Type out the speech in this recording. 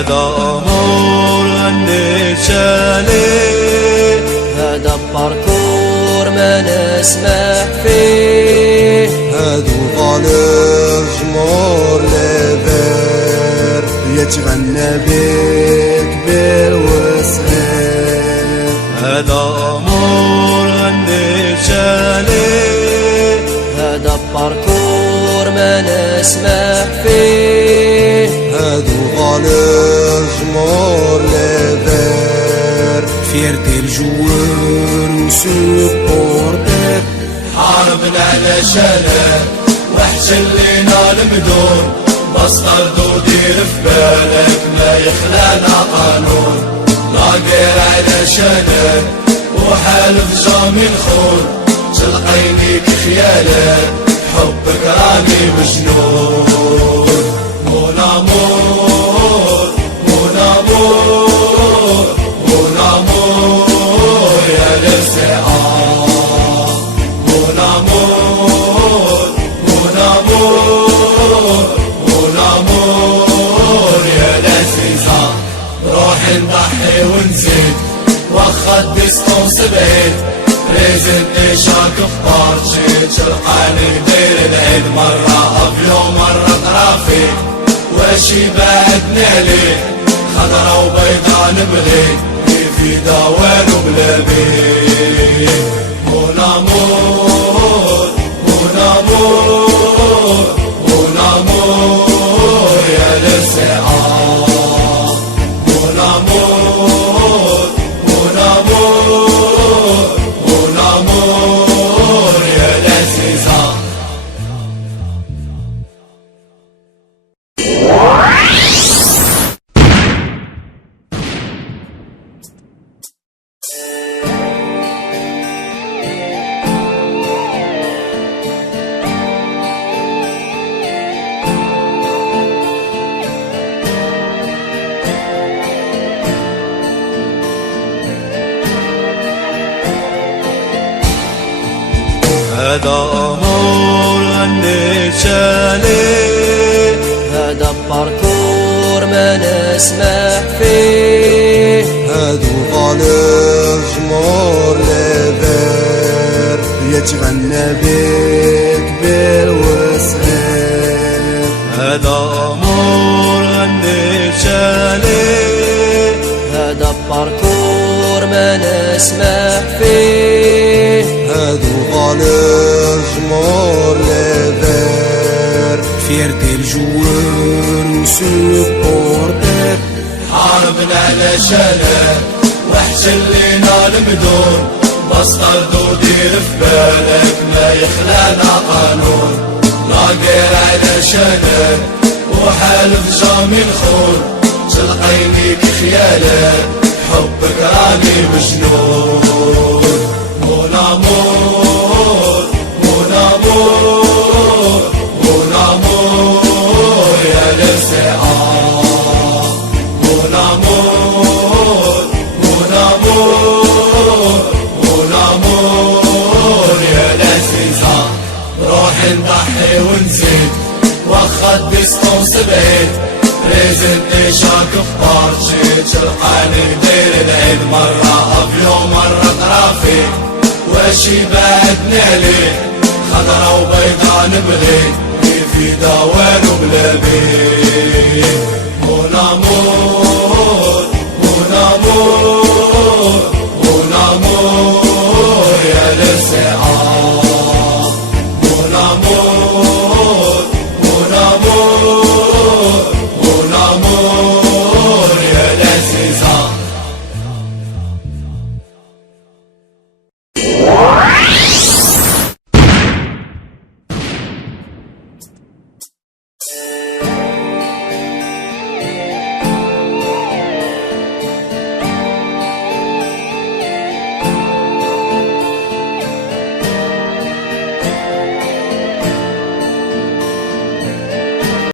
هذا أمور النشالي، هذا باركور ما نسمح فيه، هادو طالب جمهور ليفير يتغنى بكبير وصغير. هذا أمور النشالي، هذا باركور ما نسمح فيه، هادو طالب جمهور ليفير فيرتي الجوار وسبورتر. حاربنا على شلال واحتلينا المدون، بس طردو دير في بالك ما يخلانا قانون. لاقير على شلال وحالف جامي الخون، تلقيني كخيالك حبك راني مجنون. مون امور مون امور مون امور يا للسعار. مون امور مون امور مون امور يا لذيذة. روحي نضحي ونزيد واخا الديستونس بعيد، ريزني شاك في بارتشي تلقاني ندير العيد. مرة افيون مرة طرافيك واشي بعدني عليك، خضرا وبيضا نبغي في دوان وبلا بيك. مون امور مون امور مون امور يا للسعار. مون امور مون امور مون امور يا لذيذة. هذا أمور النشالي، هذا باركور ما نسمح فيه، هادو طالب جمهور ليفير يتغنى بكبير وصغير. هذا أمور النشالي، هذا باركور ما نسمح فيه، هادو طالب جمهور ليفير فيرتي الجوار وسبورتر. حاربنا على شلال واحتلينا المدون، بس طردو دير في بالك ما يخلانا قانون. لاقير على شلال وحالف جامي الخون، تلقيني كخيالك حبك راني مجنون. مون امور مون امور مون امور يا للسعار. مون امور مون امور مون امور يا لذيذة. روحي نضحي ونزيد واخا الديستونس بعيد، ريزني شاك في بارتشي تلقاني ندير العيد. مرة افيون مرة طرافيك واشي بعدني عليك، خضرا وبيضا نبغي في دوان وبلا بيك. مون امور مون امور